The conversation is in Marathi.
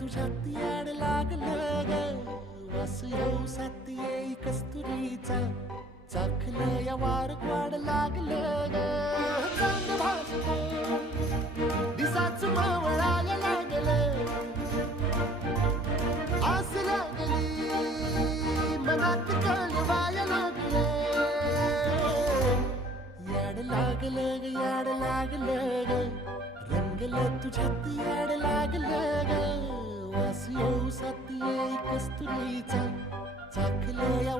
तुझ्यात याड लागलं ग वास येऊ सात येई कस्तुरीचा चाखलं या वार वाढ लागलं ग चांद भासतो दिसाच मावळायला लागलं आस लागली मनात कळवायला लागलं याड लागलं ग याड लागलं ग रंगलं तुझ्यात याड लागलं ग वास येऊ सात येई कस्तुरीचा चाखलं या